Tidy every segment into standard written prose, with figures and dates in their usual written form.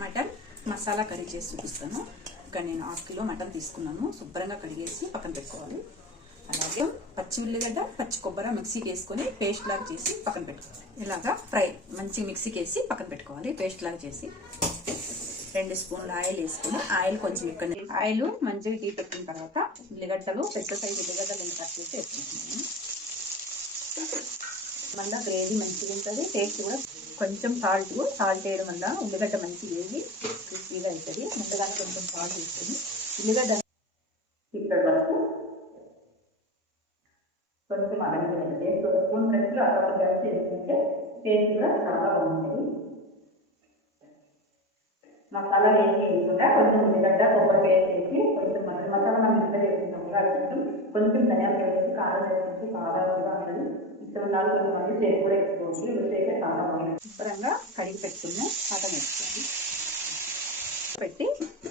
Mutton masala curry చేసి చూపిస్తాను. ఇక్కడ నేను 1/2 కిలో మటన్ తీసుకున్నాను. శుభ్రంగా కడిగేసి పక్కన పెట్టుకోవాలి. అలాగే పచ్చి ఉల్లిగడ్డ, పచ్చి కొబ్బరి మిక్సీకి వేసుకొని పేస్ట్ లాగా చేసి పక్కన పెట్టుకోవాలి. ఇలాగా ఫ్రై మంచి మిక్సీకి వేసి పక్కన పెట్టుకోవాలి. పేస్ట్ లాగా చేసి 2 స్పూన్ల ఆయిల్ వేసుకుని ఆయిల్ కొంచెం ఇక్కడ ఆయిల్ మంచిగా హీట్ పెట్టిన తర్వాత ఉల్లిగడ్డలు పెద్ద సైజు ఉల్లిగడ్డలు కట్ చేసి వేసుకుంటున్నాను. మళ్ళీ గ్రేవీ మంచిగా ఉంటుంది, టేస్ట్ కూడా. కొంచెం సాల్ట్ వేయడం వల్ల ఉల్లిగడ్డ మంచిగా వేసి క్రిస్పీగా అవుతుంది. ముందుగానే కొంచెం సాల్ట్ వేసుకొని ఉల్లిగడ్డ ఇక్కడ వరకు కొంచెం అరగంటే 2 స్పూన్ కట్టి అక్కడ కలిసి వేసుకుంటే టేస్ట్ కూడా చాలా బాగుంటుంది. మసాలా వేసుకుంటా కొంచెం ఉల్లిగడ్డ కొబ్బరి పేస్ట్ వేసి కొంచెం మసాలా మనం ఇంట్లో వేసుకుంటాం. కొంచెం ధనియాలు వేసి కారం వేసుకుంటే చాలా రుచిగా ఉంటుంది. ఇష్టం 4 మంది సేపు కూడా వేసుకోవచ్చు. రుచి అయితే చాలా బాగుంటుంది. శుభ్రంగా కడిగి పెట్టుకుని మటన్ వేసుకోవాలి. పెట్టి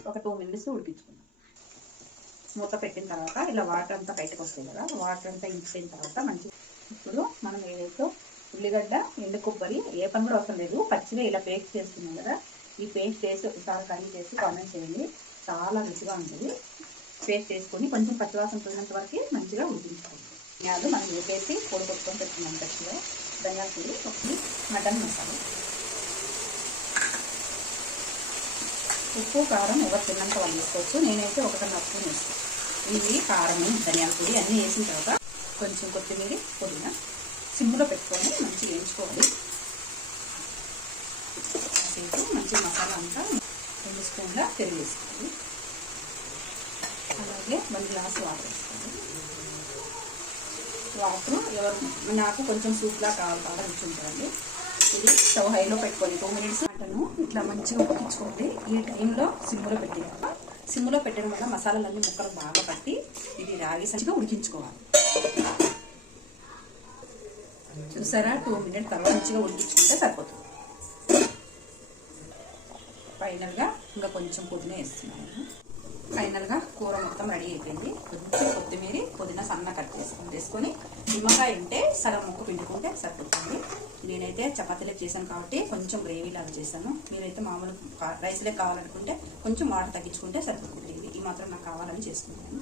ఒక 2 మినిట్స్ ఉడికించుకున్నాం. మూత పెట్టిన తర్వాత ఇలా వాటర్ అంతా బయటకు వస్తాయి కదా, వాటర్ అంతా ఇంకిపోయిన తర్వాత మంచిగా ఇప్పుడు మనం ఏదైతే ఉల్లిగడ్డ ఎండు కొబ్బరి ఏ పని కూడా అవసరం లేదు, పచ్చిగా ఇలా పేస్ట్ చేసుకున్నాం కదా, ఈ పేస్ట్ వేసి ఒకసారి కర్రీ చేసి కామెంట్ చేయండి. చాలా రుచిగా ఉంటుంది. పేస్ట్ వేసుకొని కొంచెం పచ్చివాసన పోయినంత వరకు మంచిగా ఉడికించుకోండి. ధనియాలు మనం వేసేసి పొడి కొట్టుకొని పెట్టుకున్నాం. పచ్చిగా ధనియాల పొడి, ఒకటి మటన్ మసాలా, ఉప్పు కారం ఎవరు తిన్నంత వాళ్ళు వేసుకోవచ్చు. నేనైతే 1.5 స్పూన్ వేస్తాను. ఇవి కారం ధనియాల పొడి అన్నీ వేసిన తర్వాత కొంచెం కొత్తిమీర పుదీనా సిమ్లో పెట్టుకొని మంచిగా వేయించుకోవాలి. మంచి మసాలా అంతా 2 స్పూన్ల పెరుగు వేసుకోవాలి. అలాగే 1 గ్లాస్ వాటర్ వేసుకోవాలి. వాటర్ నాకు కొంచెం సూప్లా కావాలి, బాగా రుచి ఉంటుందండి. ఇది స్టవ్ హైలో పెట్టుకొని 2 మినిట్స్ మటను ఇట్లా మంచిగా ఉడికించుకోండి. ఈ టైంలో సిమ్లో పెట్టడం వల్ల మసాలాలన్నీ ముక్కలు బాగా పట్టి ఇది రాగి సంచిగా ఉడికించుకోవాలి. చూసారా, 2 మినిట్స్ తర్వాత మంచిగా ఉడికించుకుంటే సరిపోతుంది. ఫైనల్గా ఇంకా కొంచెం పుదీనా వేస్తున్నాను. ఫైనల్గా కూర మొత్తం రెడీ అయిపోయింది. కొంచెం కొత్తిమీర పుదీనా సన్న కట్ వేసుకొని నిమ్మకాయ ఉంటే సగం ముక్క పిండుకుంటే సరిపోతుంది. నేనైతే చపాతీలకు చేశాను కాబట్టి కొంచెం గ్రేవీ లాగా చేశాను. మీరైతే మామూలు రైస్లే కావాలనుకుంటే కొంచెం వాటర్ తగ్గించుకుంటే సరిపోతుంది. ఈ మాత్రం నాకు కావాలని చేసుకుంటాను.